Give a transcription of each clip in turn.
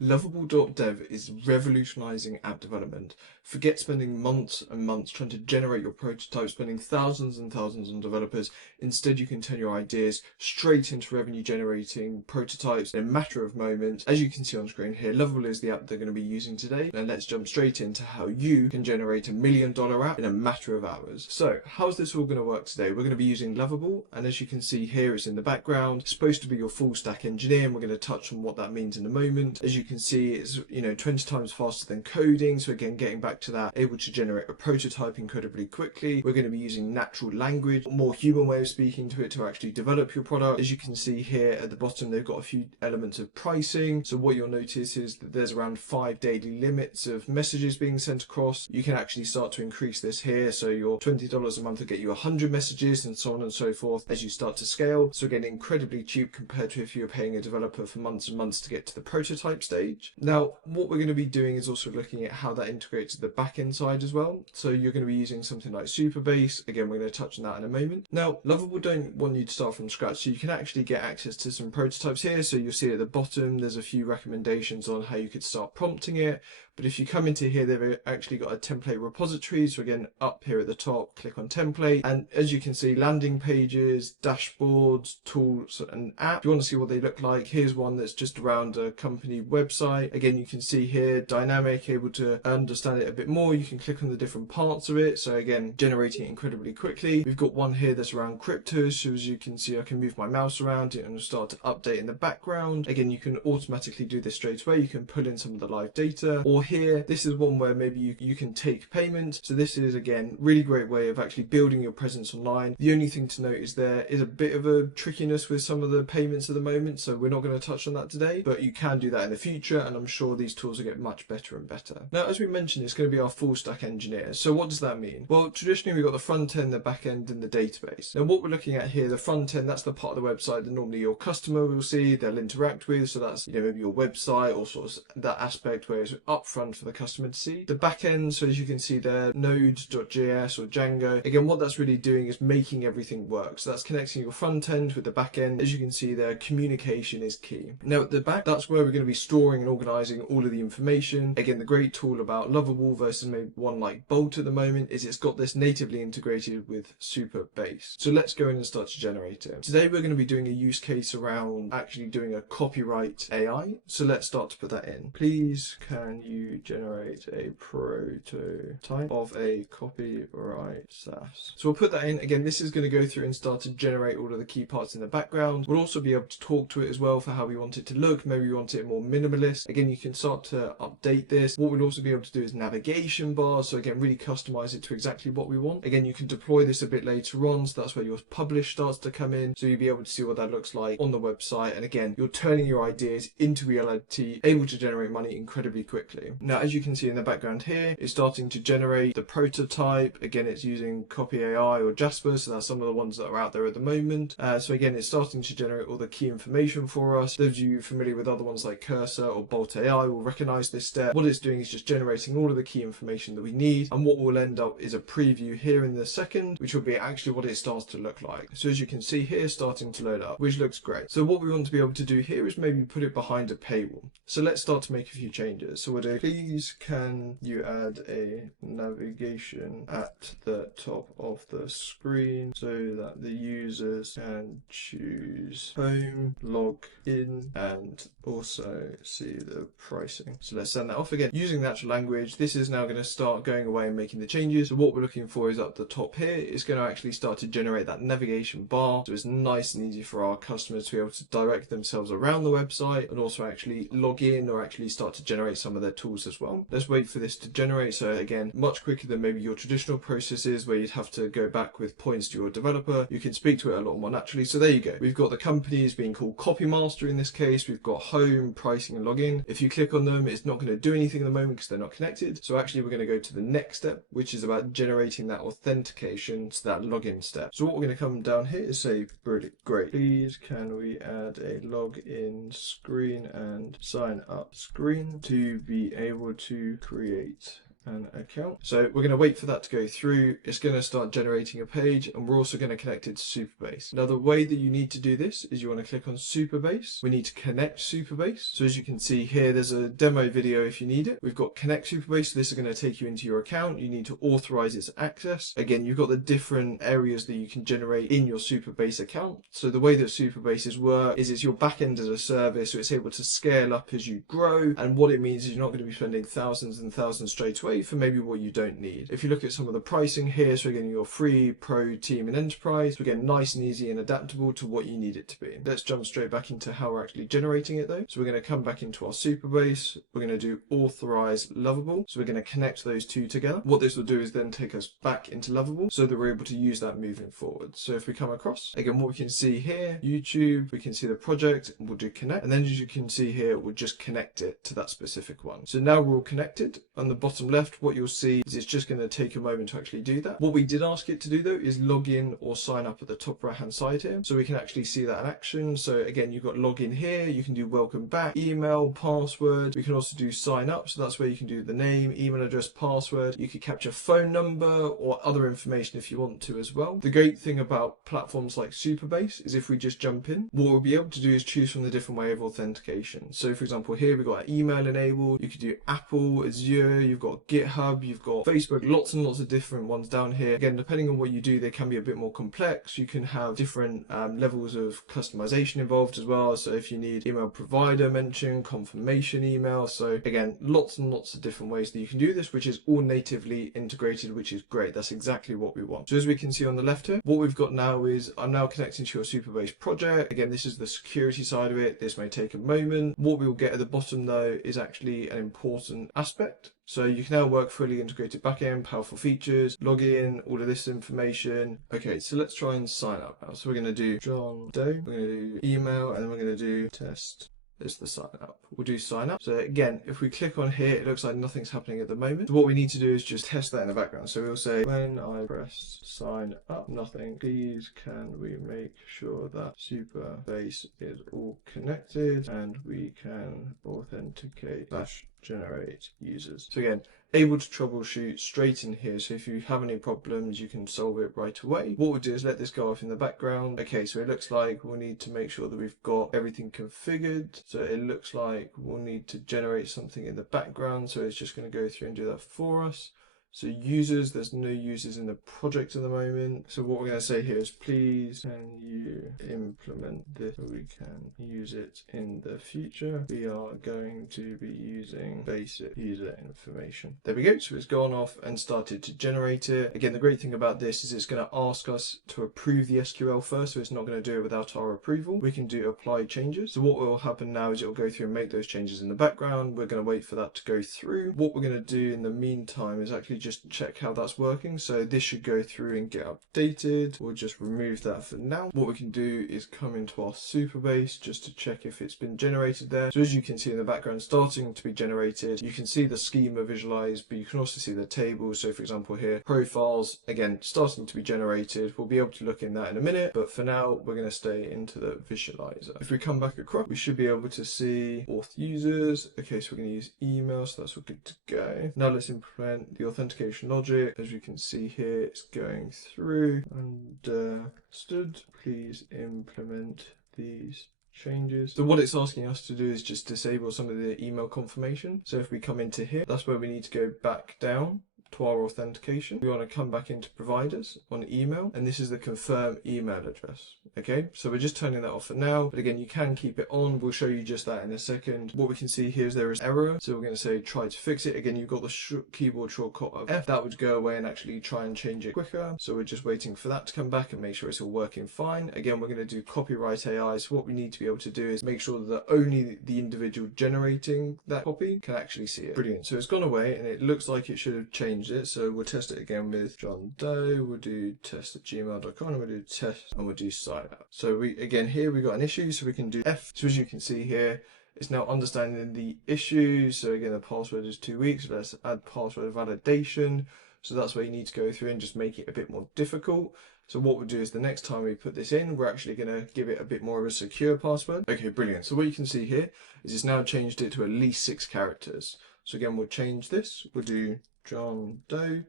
Loveable.dev is revolutionizing app development. Forget spending months and months trying to generate your prototype, spending thousands and thousands on developers. Instead, you can turn your ideas straight into revenue generating prototypes in a matter of moments. As you can see on screen here, Lovable is the app they're going to be using today. And let's jump straight into how you can generate $1 million app in a matter of hours. So how's this all going to work today? We're going to be using Lovable, and as you can see here, it's in the background. It's supposed to be your full stack engineer, and we're going to touch on what that means in a moment. As you can see, it's 20 times faster than coding. So again, getting back to that, able to generate a prototype incredibly quickly. We're going to be using natural language, a more human way of speaking to it to actually develop your product. As you can see here at the bottom, they've got a few elements of pricing. So what you'll notice is that there's around 5 daily limits of messages being sent across. You can actually start to increase this here. So your $20 a month will get you 100 messages and so on and so forth as you start to scale. So again, incredibly cheap compared to if you were paying a developer for months and months to get to the prototype stage. Now, what we're going to be doing is also looking at how that integrates to the backend side as well. So you're going to be using something like Supabase. Again, we're going to touch on that in a moment. Now, Lovable don't want you to start from scratch, so you can actually get access to some prototypes here. So you'll see at the bottom, there's a few recommendations on how you could start prompting it. But if you come into here, they've actually got a template repository. So again, up here at the top, click on template. And as you can see, landing pages, dashboards, tools, and apps. If you want to see what they look like, here's one that's just around a company website. Again, you can see here, dynamic, able to understand it a bit more. You can click on the different parts of it. So again, generating it incredibly quickly. We've got one here that's around crypto. So as you can see, I can move my mouse around it and start to update in the background. Again, you can automatically do this straight away. You can pull in some of the live data, or here, this is one where maybe you can take payment. So this is, again, really great way of actually building your presence online. The only thing to note is there is a bit of a trickiness with some of the payments at the moment. So we're not going to touch on that today, but you can do that in the future. And I'm sure these tools will get much better and better. Now, as we mentioned, it's going to be our full stack engineer. So what does that mean? Well, traditionally we've got the front end, the back end, and the database. Now what we're looking at here, the front end, that's the part of the website that normally your customer will see, they'll interact with. So that's, maybe your website or sort of that aspect where it's upfront for the customer to see. The back end, so as you can see there, node.js or Django. Again, what that's really doing is making everything work. So that's connecting your front end with the back end. As you can see there, communication is key. Now at the back, that's where we're going to be storing and organizing all of the information. Again, the great tool about Lovable versus maybe one like Bolt at the moment is it's got this natively integrated with Supabase. So let's go in and start to generate it. Today we're going to be doing a use case around actually doing a copyright AI. So let's start to put that in. Please, can you generate a prototype of a copywriting SaaS? So we'll put that in. Again, this is going to go through and start to generate all of the key parts in the background. We'll also be able to talk to it as well for how we want it to look. Maybe we want it more minimalist. Again, you can start to update this. What we'll also be able to do is navigation bars. So again, really customize it to exactly what we want. Again, you can deploy this a bit later on. So that's where your publish starts to come in. So you'll be able to see what that looks like on the website. And again, you're turning your ideas into reality, able to generate money incredibly quickly. Now, as you can see in the background here, it's starting to generate the prototype. Again, it's using Copy AI or Jasper. So that's some of the ones that are out there at the moment. So again, it's starting to generate all the key information for us. Those of you familiar with other ones like Cursor or Bolt AI will recognize this step. What it's doing is just generating all of the key information that we need. And what will end up is a preview here in the second, which will be actually what it starts to look like. So as you can see here, starting to load up, which looks great. So what we want to be able to do here is maybe put it behind a paywall. So let's start to make a few changes. So we'll do, please can you add a navigation at the top of the screen so that the users can choose home, log in, and also see the pricing. So let's send that off again. Using natural language, this is now going to start going away and making the changes. So what we're looking for is up the top here. It's going to actually start to generate that navigation bar. So it's nice and easy for our customers to be able to direct themselves around the website and also actually log in or actually start to generate some of their tools as well. Let's wait for this to generate. So again, much quicker than maybe your traditional processes where you'd have to go back with points to your developer. You can speak to it a lot more naturally. So there you go. We've got the companies being called Copymaster in this case. We've got home, pricing, and login. If you click on them, it's not going to do anything at the moment because they're not connected. So actually we're going to go to the next step, which is about generating that authentication to that login step. So what we're going to come down here is say, brilliant, great. Please can we add a login screen and sign up screen to be able to create an account. So we're going to wait for that to go through. It's going to start generating a page, and we're also going to connect it to Supabase. Now the way that you need to do this is you want to click on Supabase. We need to connect Supabase. So as you can see here, there's a demo video if you need it. We've got connect Supabase. So this is going to take you into your account. You need to authorize its access. Again, you've got the different areas that you can generate in your Supabase account. So the way that Supabases work is it's your backend as a service, so it's able to scale up as you grow. And what it means is you're not going to be spending thousands and thousands straight away for maybe what you don't need. If you look at some of the pricing here, so again, your free, pro, team, and enterprise, so again, nice and easy and adaptable to what you need it to be. Let's jump straight back into how we're actually generating it though. So we're going to come back into our Supabase. We're going to do authorize Lovable. So we're going to connect those two together. What this will do is then take us back into Lovable so that we're able to use that moving forward. So if we come across, again, what we can see here, YouTube, we can see the project, and we'll do connect. And then as you can see here, we'll just connect it to that specific one. So now we're all connected. On the bottom left, what you'll see is it's just going to take a moment to actually do that. What we did ask it to do though is log in or sign up at the top right hand side here. So we can actually see that in action. So again, you've got login here. You can do welcome back, email, password. We can also do sign up. So that's where you can do the name, email address, password. You could capture phone number or other information if you want to as well. The great thing about platforms like Supabase is if we just jump in, what we'll be able to do is choose from the different way of authentication. So for example, here we've got email enabled. You could do Apple, Azure, you've got GitHub, you've got Facebook, lots and lots of different ones down here. Again, depending on what you do, they can be a bit more complex. You can have different levels of customization involved as well. So if you need email provider mention, confirmation email. So again, lots and lots of different ways that you can do this, which is all natively integrated, which is great. That's exactly what we want. So as we can see on the left here, what we've got now is I'm now connecting to your Supabase project. Again, this is the security side of it. This may take a moment. What we'll get at the bottom though is actually an important aspect. So you can now work fully integrated backend, powerful features, log in, all of this information. Okay, so let's try and sign up now. So we're going to do John Doe, we're going to do email, and then we're going to do test. Is the sign up. We'll do sign up. So again, if we click on here, it looks like nothing's happening at the moment. So what we need to do is just test that in the background. So we'll say, when I press sign up, nothing. Please can we make sure that Supabase is all connected and we can authenticate / generate users. So again, able to troubleshoot straight in here. So if you have any problems, you can solve it right away. What we'll do is let this go off in the background. Okay, so it looks like we'll need to make sure that we've got everything configured. So it looks like we'll need to generate something in the background. So it's just going to go through and do that for us. So users, there's no users in the project at the moment. So what we're going to say here is, please can you implement this so we can use it in the future? We are going to be using basic user information. There we go. So it's gone off and started to generate it. Again, the great thing about this is it's going to ask us to approve the SQL first. So it's not going to do it without our approval. We can do apply changes. So what will happen now is it will go through and make those changes in the background. We're going to wait for that to go through. What we're going to do in the meantime is actually just check how that's working. So this should go through and get updated. We'll just remove that for now. What we can do is come into our Supabase just to check if it's been generated there. So as you can see in the background starting to be generated, you can see the schema visualized, but you can also see the tables. So for example here, profiles, again, starting to be generated. We'll be able to look in that in a minute, but for now, we're going to stay into the visualizer. If we come back across, we should be able to see auth users. Okay, so we're going to use email, so that's all good to go. Now let's implement the authentication logic. As you can see here, it's going through. Understood. Please implement these changes. So what it's asking us to do is just disable some of the email confirmation. So if we come into here, that's where we need to go back down to our authentication. We want to come back into providers on email, and this is the confirm email address. Okay, so we're just turning that off for now, but again, you can keep it on. We'll show you just that in a second. What we can see here is there is error, so we're going to say try to fix it. Again, you've got the keyboard shortcut of F. That would go away and actually try and change it quicker. So we're just waiting for that to come back and make sure it's all working fine. Again, we're going to do copyright AI. So what we need to be able to do is make sure that only the individual generating that copy can actually see it. Brilliant. So it's gone away and it looks like it should have changed it. So we'll test it again with John Doe. We'll do test@gmail.com and we'll do test and we'll do sign up. So we again here we got an issue, so we can do F. So as you can see here, it's now understanding the issue. So again, the password is 2 weeks. So let's add password validation. So that's where you need to go through and just make it a bit more difficult. So what we'll do is the next time we put this in, we're actually going to give it a bit more of a secure password. Okay, brilliant. So what you can see here is it's now changed it to at least 6 characters. So again, we'll change this. We'll do John Doe.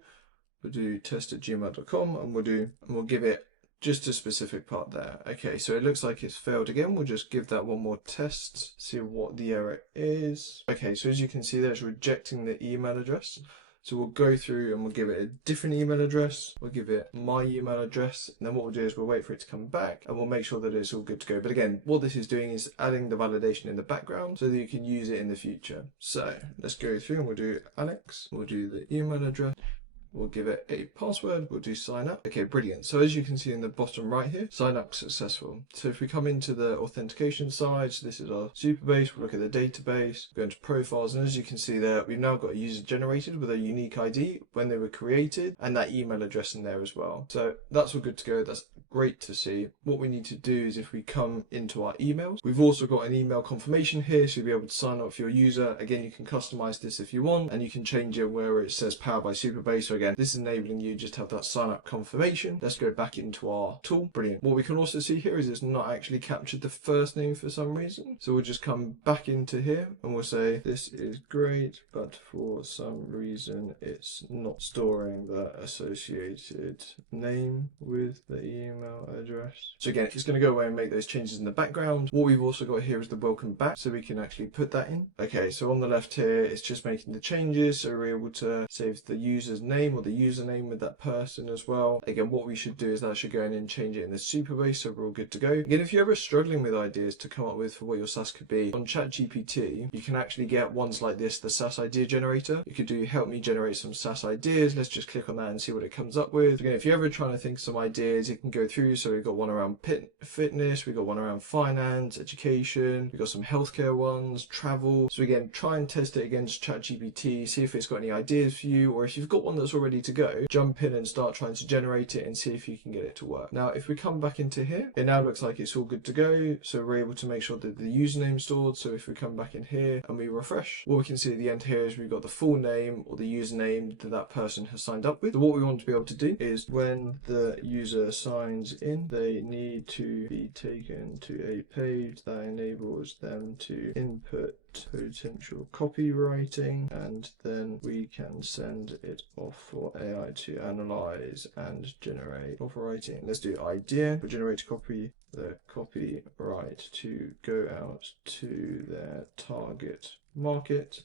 We'll do test@gmail.com, and we'll give it just a specific part there. Okay, so it looks like it's failed again. We'll just give that one more test, see what the error is. Okay, so as you can see there, it's rejecting the email address. So we'll go through and we'll give it a different email address. We'll give it my email address. And then what we'll do is we'll wait for it to come back and we'll make sure that it's all good to go. But again, what this is doing is adding the validation in the background so that you can use it in the future. So let's go through and we'll do Alex. We'll do the email address. We'll give it a password. We'll do sign up. Okay, brilliant. So as you can see in the bottom right here, sign up successful. So if we come into the authentication side, so this is our Supabase, we'll look at the database, go into profiles, and as you can see there, we've now got a user generated with a unique ID when they were created and that email address in there as well. So that's all good to go. That's great to see. What we need to do is if we come into our emails, we've also got an email confirmation here, so you'll be able to sign up for your user. Again, you can customize this if you want, and you can change it where it says powered by Supabase. So again, this is enabling you just to have that sign up confirmation. Let's go back into our tool. Brilliant. What we can also see here is it's not actually captured the first name for some reason. So we'll just come back into here and we'll say, this is great, but for some reason it's not storing the associated name with the email address. So again, it's going to go away and make those changes in the background. What we've also got here is the welcome back, so we can actually put that in. Okay, so on the left here, it's just making the changes, so we're able to save the user's name or the username with that person as well. Again, what we should do is actually go in and change it in the Supabase, so we're all good to go. Again, if you're ever struggling with ideas to come up with for what your SaaS could be, on ChatGPT, you can actually get ones like this, the SaaS idea generator. You could do help me generate some SaaS ideas. Let's just click on that and see what it comes up with. Again, if you're ever trying to think of some ideas, you can go through. So we've got one around fitness, we've got one around finance, education, we've got some healthcare ones, travel. So again, try and test it against ChatGPT, see if it's got any ideas for you, or if you've got one that's all ready to go, jump in and start trying to generate it and see if you can get it to work. Now, if we come back into here, it now looks like it's all good to go. So we're able to make sure that the username is stored. So if we come back in here and we refresh, what we can see at the end here is we've got the full name or the username that that person has signed up with. So what we want to be able to do is when the user signs in, they need to be taken to a page that enables them to input potential copywriting, and then we can send it off for AI to analyze and generate copywriting. Let's do idea. We'll generate the copyright to go out to their target market.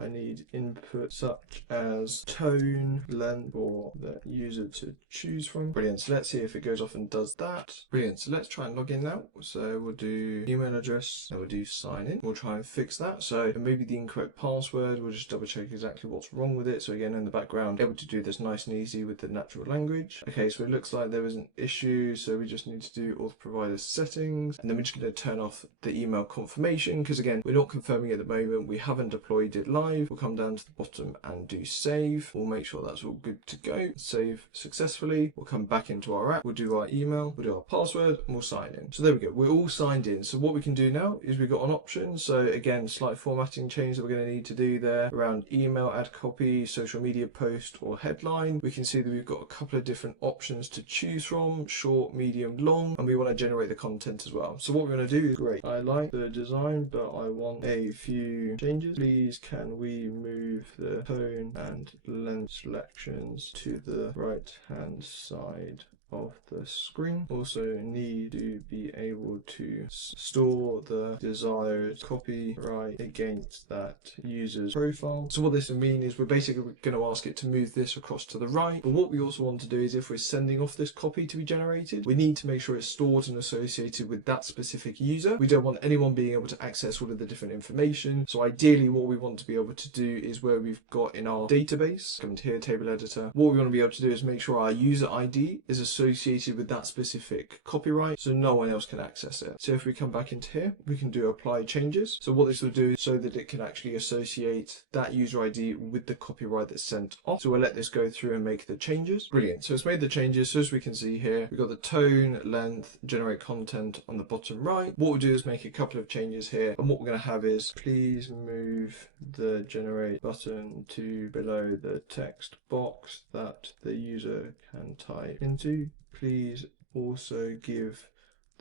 I need input such as tone, length for the user to choose from. Brilliant. So let's see if it goes off and does that. Brilliant. So let's try and log in now. So we'll do email address and we'll do sign in. We'll try and fix that. So maybe the incorrect password. We'll just double check exactly what's wrong with it. So again, in the background, able to do this nice and easy with the natural language. Okay, so it looks like there was an issue. So we just need to do auth provider settings, and then we're just going to turn off the email confirmation because again, we're not confirming at the moment. We haven't deployed it live. We'll come down to the bottom and do save. We'll make sure that's all good to go. Save successfully. We'll come back into our app. We'll do our email. We'll do our password and we'll sign in. So there we go. We're all signed in. So what we can do now is we've got an option. So again, slight formatting change that we're going to need to do there around email, add copy, social media post or headline. We can see that we've got a couple of different options to choose from, short, medium, long, and we want to generate the content as well. So what we're going to do is great. I like the design, but I want a few changes. Please can we move the tone and length selections to the right hand side of the screen. Also need to be able to store the desired copyright against that user's profile. So what this will mean is we're basically going to ask it to move this across to the right. But what we also want to do is if we're sending off this copy to be generated, we need to make sure it's stored and associated with that specific user. We don't want anyone being able to access all of the different information. So ideally what we want to be able to do is where we've got in our database, come to here, table editor, what we want to be able to do is make sure our user ID is associated with that specific copyright so no one else can access it. So if we come back into here, we can do apply changes. So what this will do is so that it can actually associate that user ID with the copyright that's sent off. So we'll let this go through and make the changes. Brilliant. So it's made the changes. So as we can see here, we've got the tone, length, generate content on the bottom right. What we'll do is make a couple of changes here. And what we're going to have is please move the generate button to below the text box that the user can type into. Please also give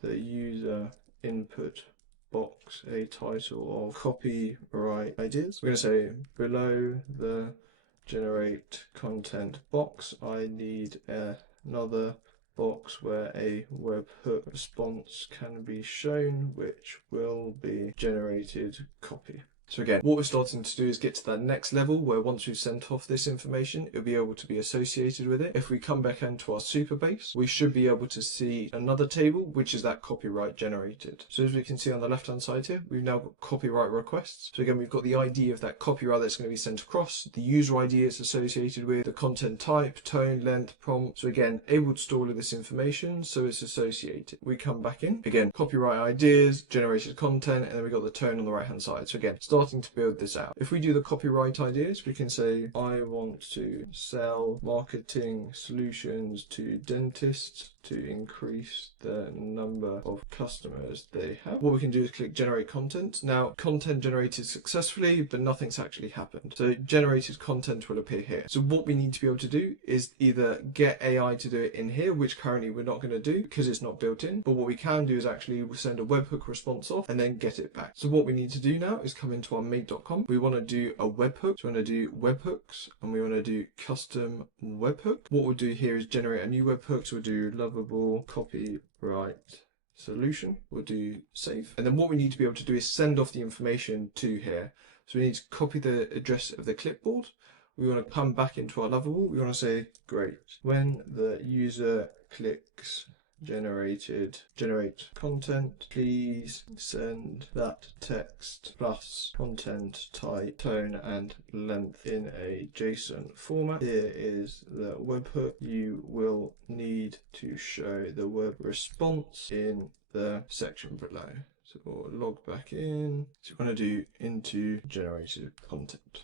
the user input box a title of copyright ideas. We're going to say below the generate content box. I need another box where a webhook response can be shown, which will be generated copy. So again, what we're starting to do is get to that next level where once we've sent off this information, it'll be able to be associated with it. If we come back into our Supabase, we should be able to see another table, which is that copyright generated. So as we can see on the left-hand side here, we've now got copyright requests. So again, we've got the ID of that copyright that's going to be sent across, the user ID it's associated with, the content type, tone, length, prompt. So again, able to store all of this information, so it's associated. We come back in, again, copyright ideas, generated content, and then we've got the tone on the right-hand side. So again, starting to build this out. If we do the copyright ideas, we can say, I want to sell marketing solutions to dentists to increase the number of customers they have. What we can do is click generate content. Now, content generated successfully, but nothing's actually happened. So generated content will appear here. So what we need to be able to do is either get AI to do it in here, which currently we're not going to do because it's not built in. But what we can do is actually send a webhook response off and then get it back. So what we need to do now is come into our mate.com. We want to do a webhook. So we want to do webhooks and we want to do custom webhook. What we'll do here is generate a new webhook. So we'll do Lovable copyright solution. We'll do save. And then what we need to be able to do is send off the information to here. So we need to copy the address of the clipboard. We want to come back into our Lovable. We want to say, great. When the user clicks generate content, please send that text plus content type, tone and length in a JSON format. Here is the webhook. You will need to show the web response in the section below. So we'll log back in. So we want to do into generated content.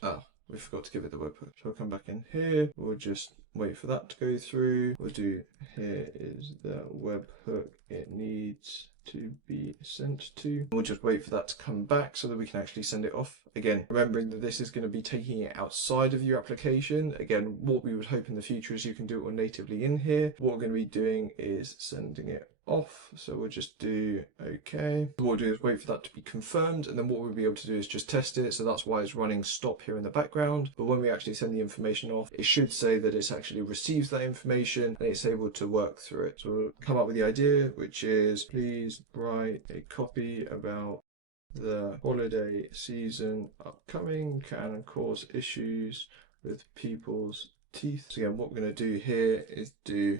We forgot to give it the webhook. So I'll come back in here. We'll just wait for that to go through. We'll do, here is the webhook it needs to be sent to. We'll just wait for that to come back so that we can actually send it off. Again, remembering that this is going to be taking it outside of your application. Again, what we would hope in the future is you can do it all natively in here. What we're going to be doing is sending it off. So we'll just do okay. What we'll do is wait for that to be confirmed, and then what we'll be able to do is just test it. So that's why it's running stop here in the background. But when we actually send the information off, it should say that it's actually receives that information and it's able to work through it. So we'll come up with the idea, which is please write a copy about the holiday season upcoming can cause issues with people's teeth. So again, what we're going to do here is do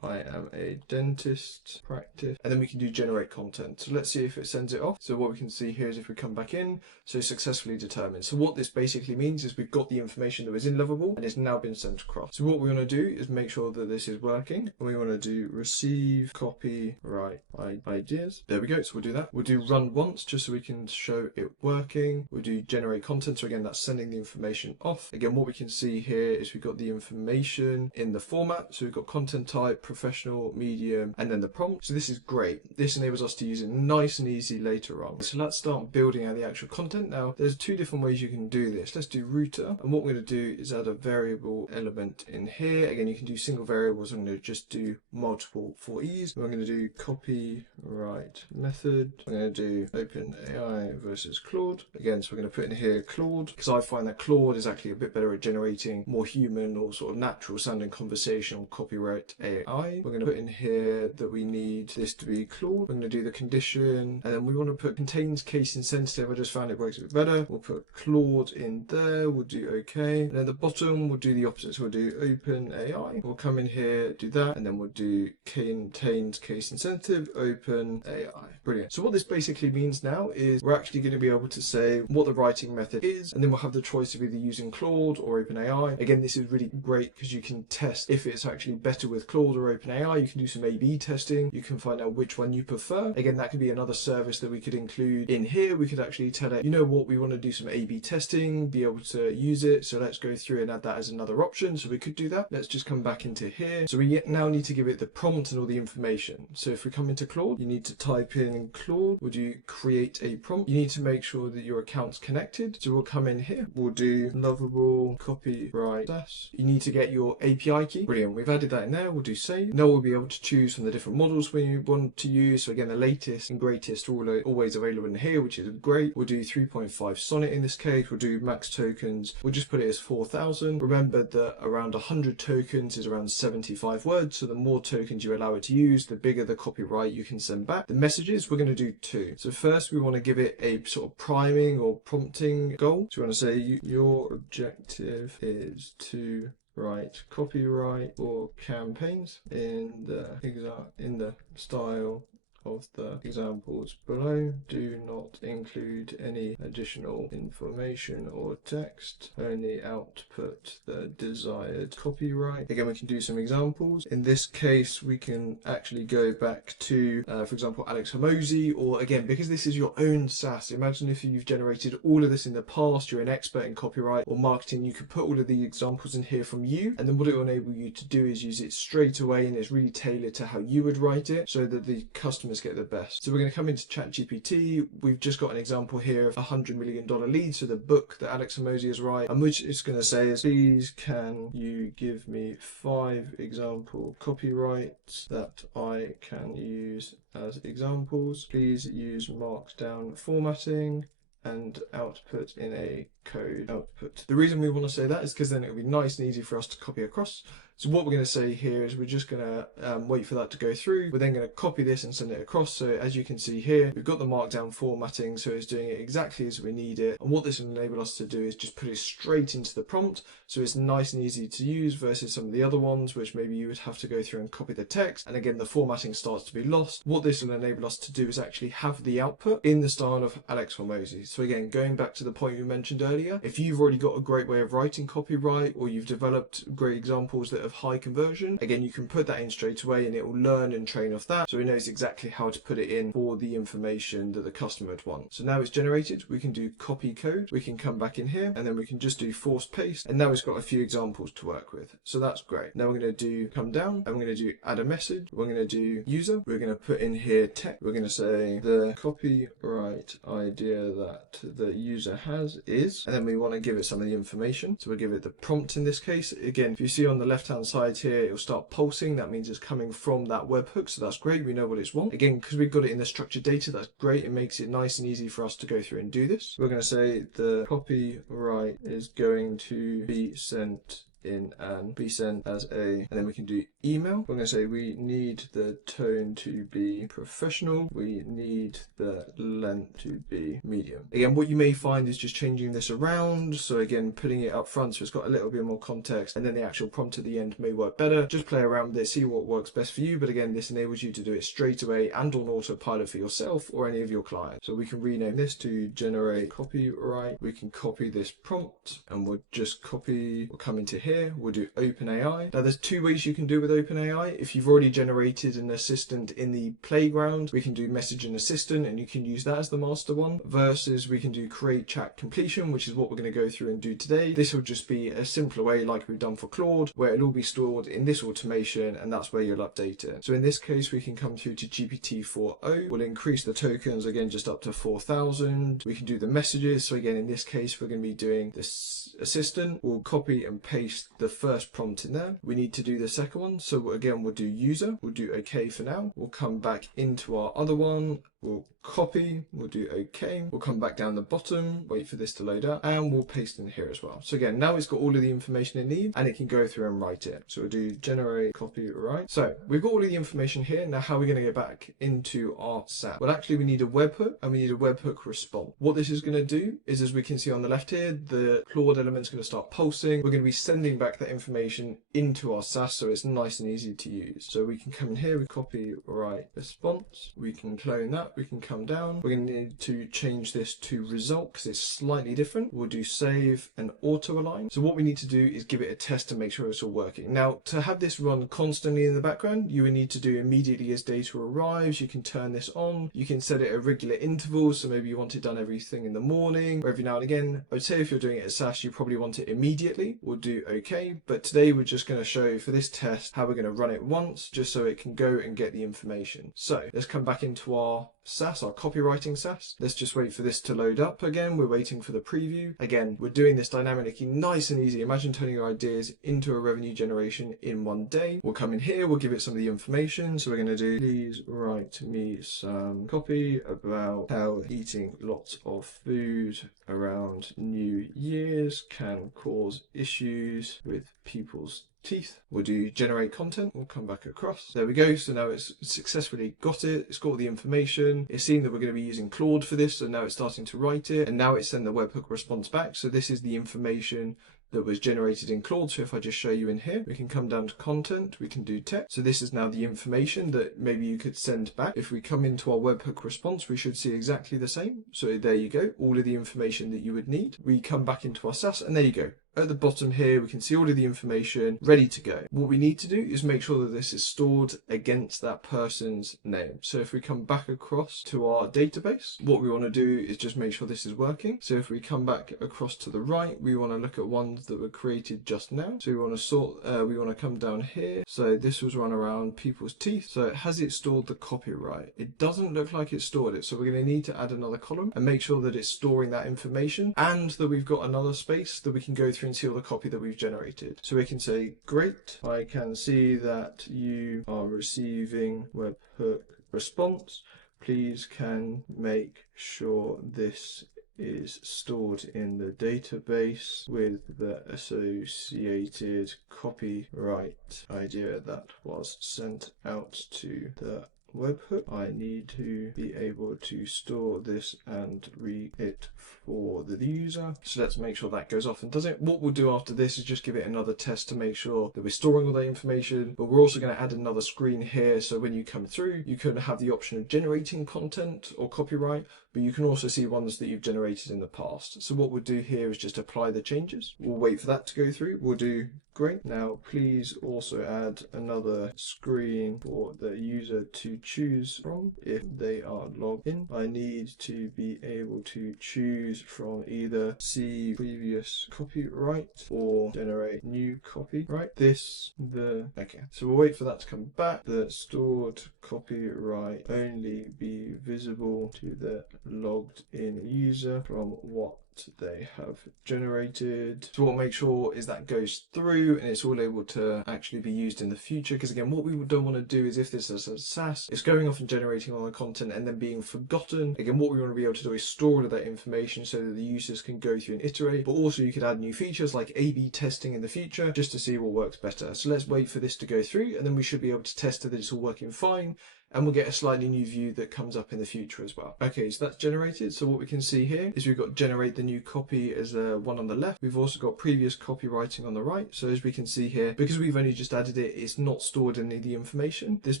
I am a dentist practice, and then we can do generate content. So let's see if it sends it off. So what we can see here is if we come back in, so successfully determined. So what this basically means is we've got the information that was in Lovable and it's now been sent across. So what we want to do is make sure that this is working. And we want to do receive copyright ideas. There we go. So we'll do that. We'll do run once just so we can show it working. We'll do generate content. So again, that's sending the information off. Again, what we can see here is we've got the information in the format. So we've got content type, professional, medium, and then the prompt. So this is great. This enables us to use it nice and easy later on. So let's start building out the actual content. Now, there's two different ways you can do this. Let's do router. And what we're going to do is add a variable element in here. Again, you can do single variables. I'm going to just do multiple for ease. We're going to do copyright method. I'm going to do OpenAI versus Claude. Again, so we're going to put in here Claude, because I find that Claude is actually a bit better at generating more human or sort of natural sounding conversational copyright AI. We're going to put in here that we need this to be Claude. We're going to do the condition, and then we want to put contains case insensitive. I just found it works a bit better. We'll put Claude in there. We'll do okay. And at the bottom, we'll do the opposite. So we'll do OpenAI. We'll come in here, do that, and then we'll do contains case insensitive, OpenAI. Brilliant. So what this basically means now is we're actually going to be able to say what the writing method is, and then we'll have the choice of either using Claude or OpenAI. Again, this is really great because you can test if it's actually better with Claude or OpenAI. You can do some A/B testing. You can find out which one you prefer. Again, that could be another service that we could include in here. We could actually tell it, you know what, we want to do some A/B testing, be able to use it. So let's go through and add that as another option. So we could do that. Let's just come back into here. So we now need to give it the prompt and all the information. So if we come into Claude, you need to type in Claude. Would you create a prompt? You need to make sure that your account's connected. So we'll come in here. We'll do Lovable copyright SaaS. You need to get your API key. Brilliant. We've added that in there. We'll do save. save. Now we'll be able to choose from the different models we want to use. So again, the latest and greatest are always available in here, which is great. We'll do 3.5 sonnet in this case. We'll do max tokens. We'll just put it as 4,000. Remember that around 100 tokens is around 75 words. So the more tokens you allow it to use, the bigger the copyright you can send back. The messages, we're going to do 2. So first we want to give it a sort of priming or prompting goal. So we want to say your objective is to write copyright or campaigns in the style of the examples below. Do not include any additional information or text, only output the desired copyright. Again, we can do some examples. In this case, we can actually go back to, for example, Alex Hormozi, or again, because this is your own SaaS, imagine if you've generated all of this in the past, you're an expert in copyright or marketing, you could put all of the examples in here from you, and then what it will enable you to do is use it straight away, and it's really tailored to how you would write it so that the customers get the best. So we're going to come into ChatGPT. We've just got an example here of $100 million lead, so the book that Alex Hormozi is writing, and which it's going to say is, please can you give me 5 example copyrights that I can use as examples. Please use markdown formatting and output in a code output. The reason we want to say that is because then it'll be nice and easy for us to copy across. So what we're going to say here is we're just going to wait for that to go through. We're then going to copy this and send it across. So as you can see here, we've got the markdown formatting, so it's doing it exactly as we need it. And what this will enable us to do is just put it straight into the prompt. So it's nice and easy to use versus some of the other ones, which maybe you would have to go through and copy the text. And again, the formatting starts to be lost. What this will enable us to do is actually have the output in the style of Alex Hormozi. So again, going back to the point you mentioned earlier, if you've already got a great way of writing copyright, or you've developed great examples that have high conversion, again, you can put that in straight away and it will learn and train off that. So it knows exactly how to put it in for the information that the customer would want. So now it's generated, we can do copy code, we can come back in here and then we can just do force paste. And now it's got a few examples to work with. So that's great. Now we're going to do come down and we're going to do add a message. We're going to do user. We're going to put in here text. We're going to say the copyright idea that the user has is, and then we want to give it some of the information. So we'll give it the prompt in this case. Again, if you see on the left hand side here, it'll start pulsing. That means it's coming from that webhook. So that's great. We know what it's want. Again, because we've got it in the structured data, that's great. It makes it nice and easy for us to go through and do this. We're going to say the copyright is going to be sent in and be sent as a, and then we can do email. We're going to say we need the tone to be professional. We need the length to be medium. Again, what you may find is just changing this around. So again, putting it up front so it's got a little bit more context, and then the actual prompt at the end may work better. Just play around with it, see what works best for you. But again, this enables you to do it straight away and on autopilot for yourself or any of your clients. So we can rename this to generate copyright. We can copy this prompt and we'll just copy, we'll come into here. We'll do OpenAI. Now there's 2 ways you can do with OpenAI. If you've already generated an assistant in the playground, we can do messaging assistant and you can use that as the master one, versus we can do create chat completion, which is what we're going to go through and do today. This will just be a simpler way like we've done for Claude, where it'll all be stored in this automation and that's where you'll update it. So in this case, we can come through to GPT-4o. We'll increase the tokens again just up to 4,000. We can do the messages. So again, in this case, we're going to be doing this assistant. We'll copy and paste the first prompt in there. We need to do the second one. So again, we'll do user. We'll do OK for now. We'll come back into our other one. We'll copy, we'll do OK. We'll come back down the bottom, wait for this to load up, and we'll paste in here as well. So again, now it's got all of the information it needs and it can go through and write it. So we'll do generate copyright. So we've got all of the information here. Now how are we going to get back into our SaaS? Well, actually we need a webhook and we need a webhook response. What this is going to do is, as we can see on the left here, the Claude element's going to start pulsing. We're going to be sending back that information into our SaaS so it's nice and easy to use. So we can come in here with copyright response. We can clone that. We can come down. We're going to need to change this to result because it's slightly different. We'll do save and auto align. So what we need to do is give it a test to make sure it's all working. Now, to have this run constantly in the background, you would need to do immediately as data arrives. You can turn this on. You can set it at regular intervals. So maybe you want it done everything in the morning or every now and again. I would say if you're doing it as SaaS, you probably want it immediately. We'll do OK. But today we're just going to show for this test how we're going to run it once just so it can go and get the information. So let's come back into our SaaS, our copywriting SaaS. Let's just wait for this to load up again. We're waiting for the preview. Again, we're doing this dynamically, nice and easy. Imagine turning your ideas into a revenue generation in one day. We'll come in here, we'll give it some of the information. So we're going to do, please write me some copy about how eating lots of food around New Year's can cause issues with people's teeth. We'll do generate content. We'll come back across. There we go. So now it's successfully got it. It's got all the information. It's seen that we're going to be using Claude for this. So now it's starting to write it. And now it's sent the webhook response back. So this is the information that was generated in Claude. So if I just show you in here, we can come down to content, we can do text. So this is now the information that maybe you could send back. If we come into our webhook response, we should see exactly the same. So there you go, all of the information that you would need. We come back into our SaaS and there you go. At the bottom here, we can see all of the information ready to go. What we need to do is make sure that this is stored against that person's name. So if we come back across to our database, what we want to do is just make sure this is working. So if we come back across to the right, we want to look at ones that were created just now. So we want to sort, we want to come down here. So this was run around people's teeth. So has it stored the copyright? It doesn't look like it stored it. So we're going to need to add another column and make sure that it's storing that information and that we've got another space that we can go through and see all the copy that we've generated. So we can say, great, I can see that you are receiving webhook response. Please can make sure this is stored in the database with the associated copyright idea that was sent out to the webhook. I need to be able to store this and read it for the user. So let's make sure that goes off and does it. What we'll do after this is just give it another test to make sure that we're storing all that information, but we're also going to add another screen here. So when you come through, you can have the option of generating content or copyright, but you can also see ones that you've generated in the past. So what we'll do here is just apply the changes. We'll wait for that to go through. We'll do great. Now, please also add another screen for the user to choose from if they are logged in. I need to be able to choose from either see previous copyright or generate new copyright. Okay, so we'll wait for that to come back. The stored copyright only be visible to the logged in user from what they have generated. So what we'll make sure is that goes through and it's all able to actually be used in the future, because again, what we don't want to do is if this is a SaaS, it's going off and generating all the content and then being forgotten. Again, what we want to be able to do is store all of that information so that the users can go through and iterate, but also you could add new features like A/B testing in the future just to see what works better. So let's wait for this to go through and then we should be able to test that it's all working fine. And we'll get a slightly new view that comes up in the future as well. Okay, so that's generated. So what we can see here is we've got generate the new copy as one on the left. We've also got previous copywriting on the right. So as we can see here, because we've only just added it, it's not stored any of the information. This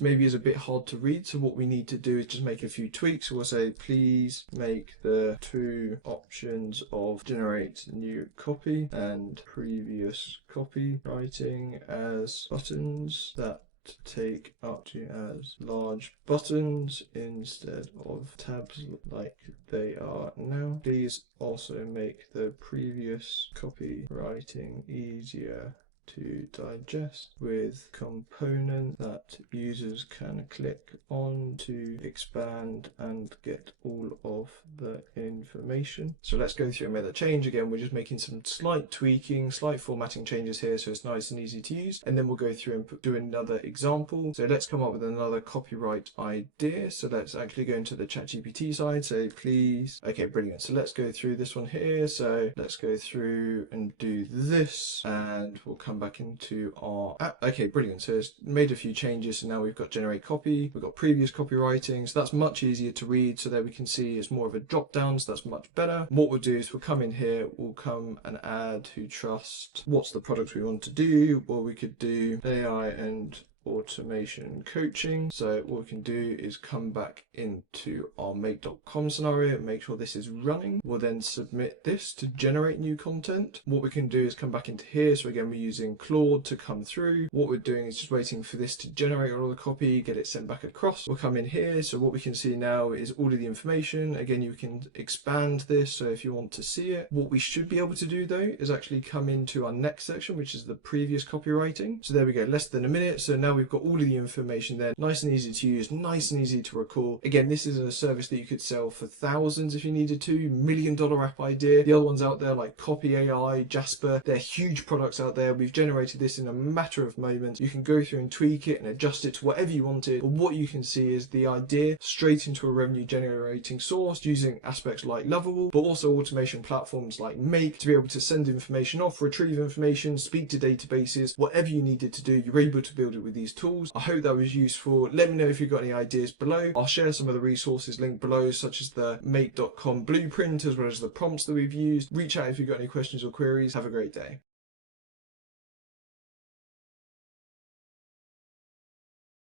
maybe is a bit hard to read. So what we need to do is just make a few tweaks. So we'll say, please make the two options of generate new copy and previous copywriting as buttons that take up to as large buttons instead of tabs like they are now. Please also make the previous copywriting easier to digest with components that users can click on to expand and get all of the information. So let's go through and make that change. Again, we're just making some slight tweaking, slight formatting changes here so it's nice and easy to use, and then we'll go through and do another example. So let's come up with another copyright idea. So let's actually go into the ChatGPT side, say please. Okay, brilliant. So let's go through this one here. So let's go through and do this and we'll come back into our app. Okay, brilliant. So it's made a few changes. So now we've got generate copy, we've got previous copywriting. So that's much easier to read. So there we can see it's more of a drop down. So that's much better. What we'll do is we'll come in here, we'll come and add who trust. What's the product we want to do? Well, we could do AI and automation coaching. So what we can do is come back into our make.com scenario and make sure this is running. We'll then submit this to generate new content. What we can do is come back into here. So again, we're using Claude to come through. What we're doing is just waiting for this to generate all the copy, get it sent back across. We'll come in here. So what we can see now is all of the information. Again, you can expand this. So if you want to see it, what we should be able to do though is actually come into our next section, which is the previous copywriting. So there we go, less than a minute. So now we've got all of the information there, nice and easy to use, nice and easy to recall. Again, this is a service that you could sell for thousands if you needed to. $1 million app idea. The other ones out there like Copy AI, Jasper, they're huge products out there. We've generated this in a matter of moments. You can go through and tweak it and adjust it to whatever you wanted. But what you can see is the idea straight into a revenue generating source using aspects like Lovable, but also automation platforms like Make to be able to send information off, retrieve information, speak to databases, whatever you needed to do, you're able to build it with these tools. I hope that was useful. Let me know if you've got any ideas below. I'll share some of the resources linked below, such as the make.com blueprint, as well as the prompts that we've used. Reach out if you've got any questions or queries. Have a great day.